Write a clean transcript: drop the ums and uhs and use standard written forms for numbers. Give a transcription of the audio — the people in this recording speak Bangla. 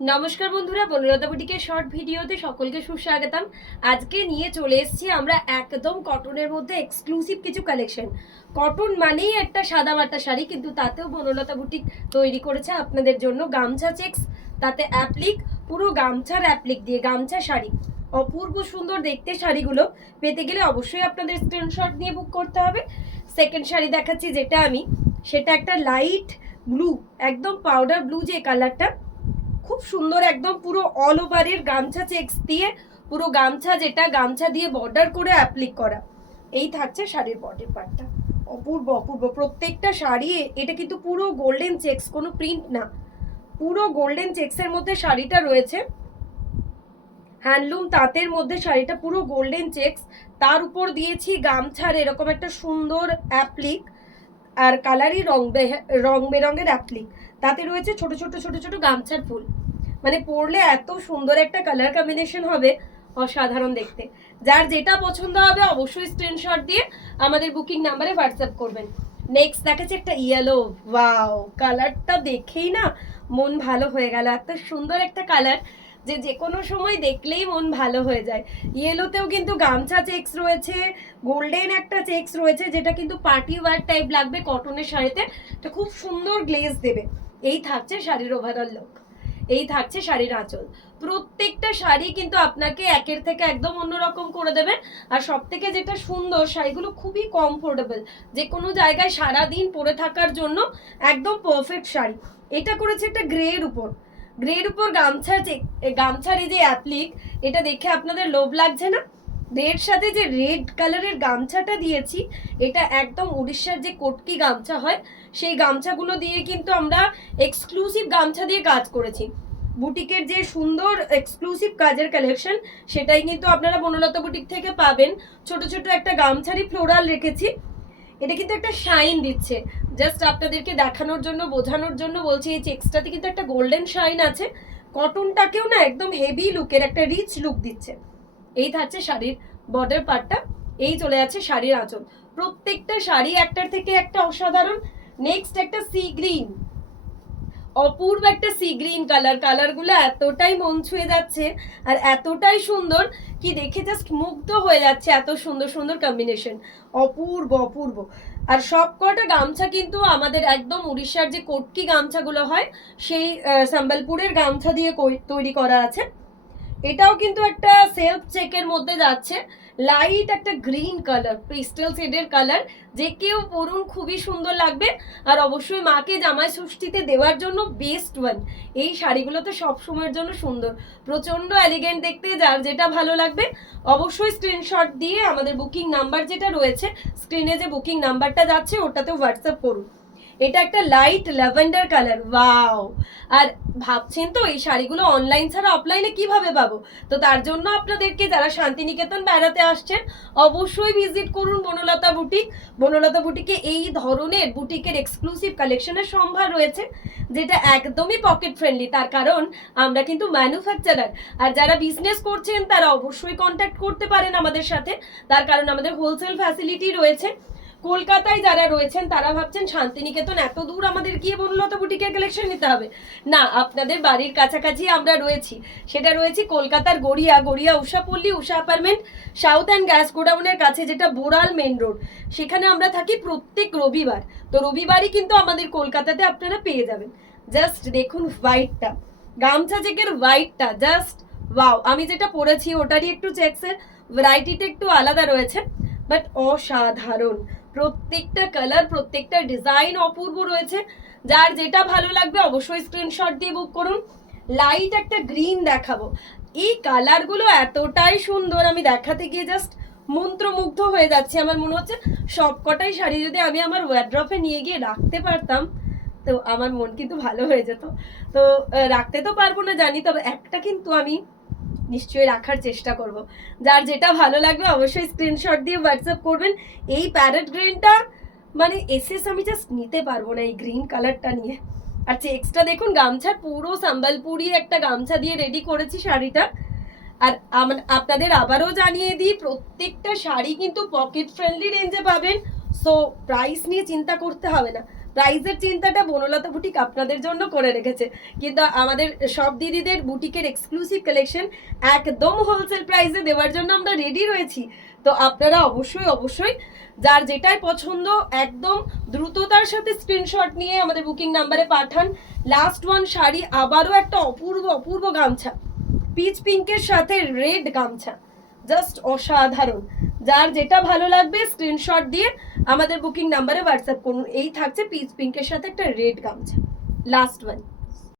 নমস্কার বন্ধুরা, বনলতা বুটিকের শর্ট ভিডিওতে সকলকে সুস্বাগতম। আজকে নিয়ে চলে এসেছি আমরা একদম কটনের মধ্যে এক্সক্লুসিভ কিছু কালেকশন। কটন মানেই একটা সাদামাটা শাড়ি, কিন্তু তাতেও বনলতা বুটিক তৈরি করেছে আপনাদের জন্য গামছা চেক্স, তাতে অ্যাপ্লিক, পুরো গামছার অ্যাপ্লিক দিয়ে গামছা শাড়ি। অপূর্ব সুন্দর দেখতে শাড়িগুলো পেতে গেলে অবশ্যই আপনাদের স্ক্রিনশট নিয়ে বুক করতে হবে। সেকেন্ড শাড়ি দেখাচ্ছি যেটা আমি, সেটা একটা লাইট ব্লু, একদম পাউডার ব্লু যে কালারটা, খুব সুন্দর একদম পুরো অল ওভারের গামছা চেক্স দিয়ে, পুরো গামছা যেটা গামছা দিয়ে বর্ডার করে অ্যাপ্লিক করা। এই থাকছে শাড়ির বডির পার্টটা। অপূর্ব অপূর্ব প্রত্যেকটা শাড়ি। এটা কিন্তু পুরো গোল্ডেন চেক্স, কোনো প্রিন্ট না, পুরো গোল্ডেন চেক্সের মধ্যে শাড়িটা রয়েছে। হ্যান্ডলুম তাঁতের মধ্যে শাড়িটা পুরো গোল্ডেন চেক্স, তার উপর দিয়েছি গামছার এরকম একটা সুন্দর অ্যাপ্লিক, আর কালারই রং বেরঙের অ্যাপ্লিক, তাতে রয়েছে ছোট ছোট ছোট ছোট গামছার ফুল। মানে পরলে এত সুন্দর একটা কালার কম্বিনেশন হবে, অসাধারণ দেখতে। যার যেটা পছন্দ হবে অবশ্যই স্ক্রিনশট দিয়ে আমাদের বুকিং নাম্বারে হোয়াটসঅ্যাপ করবেন। নেক্সট দেখাচ্ছে একটা ইয়েলো। ওয়াও, কালারটা দেখেই না মন ভালো হয়ে গেল। এত সুন্দর একটা কালার যে যে কোনো সময় দেখলেই মন ভালো হয়ে যায়। ইয়েলোতেও কিন্তু গামছা চেক্স রয়েছে, গোল্ডেন একটা চেক্স রয়েছে, যেটা কিন্তু পার্টি ওয়্যার টাইপ লাগবে কটনের শাড়িতে। এটা খুব সুন্দর গ্লেজ দেবে। এই থাকছে শাড়ির ওভারঅল লুক, এই থাকছে শাড়ির আঁচল। প্রত্যেকটা শাড়ি কিন্তু আপনাকে একের থেকে একদম অন্যরকম করে দেবে। আর সব থেকে যেটা সুন্দর, শাড়িগুলো খুবই কমফোর্টেবল, যে কোনো জায়গায় সারাদিন পরে থাকার জন্য একদম পারফেক্ট শাড়ি। এটা করেছে একটা গ্রের উপর, গ্রের উপর গামছার এই যে অ্যাপ্লিক, এটা দেখে আপনাদের লোভ লাগছে না? রেড সাথে যে রেড কালারের গামছাটা দিয়েছি, এটা একদম উড়িষ্যার যে কটকি গামছা হয়, সেই গামছাগুলো দিয়ে কিন্তু আমরা এক্সক্লুসিভ গামছা দিয়ে কাজ করেছি। বুটিকের যে সুন্দর এক্সক্লুসিভ কাজের কালেকশন, সেটাই কিন্তু আপনারা বনলতা বুটিক থেকে পাবেন। ছোট ছোট একটা গামছারই ফ্লোরাল রেখেছি। এটা কিন্তু একটা শাইন দিচ্ছে, জাস্ট আপনাদেরকে দেখানোর জন্য, বোঝানোর জন্য বলছি। এই চেক্সটাতে কিন্তু একটা গোল্ডেন শাইন আছে, কটনটাকেও না একদম হেভি লুকের একটা রিচ লুক দিচ্ছে। এই থাকছে শাড়ির বর্ডার পার্টটা, এই চলে যাচ্ছে শাড়ির আঁচল। প্রত্যেকটা শাড়ি একটার থেকে একটা অসাধারণ। নেক্সট একটা সি গ্রিন, অপূর্ব একটা সি গ্রিন কালার। কালারগুলো এতটাই মন ছুঁয়ে যাচ্ছে আর এতটাই সুন্দর কি দেখে জাস্ট মুগ্ধ হয়ে যাচ্ছে। এত সুন্দর সুন্দর কম্বিনেশন, অপূর্ব অপূর্ব। আর সব কটা গামছা কিন্তু আমাদের একদম উড়িষ্যার যে কটকি গামছাগুলো হয়, সেই সম্বলপুরের গামছা দিয়ে তৈরি করা আছে। এটাও কিন্তু একটা সেলফ চেকের মধ্যে যাচ্ছে, লাইট একটা গ্রিন কালার, পেস্টেল শেডের কালার, যে কেউ পরুন খুবই সুন্দর লাগবে। আর অবশ্যই মাকে জামাই ষষ্ঠীতে দেওয়ার জন্য বেস্ট ওয়ান। এই শাড়িগুলো তো সব সময়ের জন্য সুন্দর, প্রচন্ড এলিগেন্ট দেখতে। যার যেটা ভালো লাগবে অবশ্যই স্ক্রিনশট দিয়ে আমাদের বুকিং নাম্বার যেটা রয়েছে স্ক্রিনে, যে বুকিং নাম্বারটা যাচ্ছে ওটাতে হোয়াটসঅ্যাপ করুন। এটা একটা লাইট ল্যাভেন্ডার কালার। ওয়াও! আর ভাবছেন তো এই শাড়িগুলো অনলাইন ছাড়া অফলাইনে কিভাবে পাবো? তো তার জন্য আপনাদেরকে, যারা শান্তিনিকেতন বেড়াতে আসছেন, অবশ্যই ভিজিট করুন বনলতা বুটিক। বনলতা বুটিকে এই ধরনের বুটিকের এক্সক্লুসিভ কালেকশনের সম্ভার রয়েছে, যেটা একদমই পকেট ফ্রেন্ডলি। তার কারণ আমরা কিন্তু ম্যানুফ্যাকচারার। আর যারা বিজনেস করছেন তারা অবশ্যই কন্ট্যাক্ট করতে পারেন আমাদের সাথে, তার কারণ আমাদের হোলসেল ফ্যাসিলিটি রয়েছে। কলকাতায় যারা রয়েছেন তারা ভাবছেন শান্তিনিকেতন এত দূর আমাদের গিয়ে বনলতা বুটিকের কালেকশন নিতে হবে। না, আপনাদের বাড়ির কাছাকাছি আমরা রয়েছি। সেটা রয়েছি কলকাতার গড়িয়া উষাপল্লী, উষা অ্যাপার্টমেন্ট, সাউথ অ্যান্ড গ্যাস গোডাউনের কাছে, যেটা বোরাল মেন রোড। সেখানে আমরা থাকি প্রত্যেক রবিবার। তো রবিবারই কিন্তু আমাদের কলকাতাতে আপনারা পেয়ে যাবেন। জাস্ট দেখুন হোয়াইটটা, গামছা চেকের হোয়াইটটা, জাস্ট ওয়াও। আমি যেটা পরেছি ওটারই একটু চেক্সের ভ্যারাইটিটা একটু আলাদা রয়েছে, বাট অসাধারণ। প্রত্যেকটা কালার, প্রত্যেকটা ডিজাইন অপূর্ব রয়েছে। যার যেটা ভালো লাগবে অবশ্যই স্ক্রিনশট দিয়ে বুক করুন। লাইট একটা গ্রিন দেখাবো। এই কালারগুলো এতটাই সুন্দর, আমি দেখাতে গিয়ে জাস্ট মন্ত্রমুগ্ধ হয়ে যাচ্ছে। আমার মনে হচ্ছে সবকটাই শাড়ি যদি আমি আমার ওয়ার্ড্রপে নিয়ে গিয়ে রাখতে পারতাম, তো আমার মন কিন্তু ভালো হয়ে যেত। তো রাখতে তো পারবো না জানি, তবে একটা কিন্তু আমি নিশ্চয়ই রাখার চেষ্টা করব। যার যেটা ভালো লাগবে অবশ্যই স্ক্রিনশট দিয়ে হোয়াটসঅ্যাপ করবেন। এই প্যারেট গ্রিনটা মানে এসএস আমি জাস্ট নিতে পারবো না এই গ্রিন কালারটা নিয়ে। আর চেক্সটা দেখুন, গামছার পুরো সম্বলপুরি একটা গামছা দিয়ে রেডি করেছি শাড়িটা। আর আপনাদের আবারও জানিয়ে দিই, প্রত্যেকটা শাড়ি কিন্তু পকেট ফ্রেন্ডলি রেঞ্জে পাবেন। সো প্রাইস নিয়ে চিন্তা করতে হবে না, প্রাইজের চিন্তাটা বনলতা বুটিক আপনাদের জন্য করে রেখেছে, কিন্তু আমাদের সব দিদিদের বুটিকের এক্সক্লুসিভ কালেকশন একদম হোলসেল প্রাইসে দেওয়ার জন্য আমরা রেডি রয়েছি। তো আপনারা অবশ্যই অবশ্যই যার যেটাই পছন্দ একদম দ্রুততার সাথে স্ক্রিনশট নিয়ে আমাদের বুকিং নাম্বারে পাঠান। লাস্ট ওয়ান শাড়ি, আবারও একটা অপূর্ব অপূর্ব গামছা, পিচ পিঙ্কের সাথে রেড গামছা, জাস্ট অসাধারণ। যার যেটা ভালো লাগবে স্ক্রিনশট দিয়ে আমাদের বুকিং নাম্বারে হোয়াটসঅ্যাপ করুন। এই থাকছে পিচ পিঙ্কের সাথে একটা রেড গামছা, লাস্ট ওয়ান।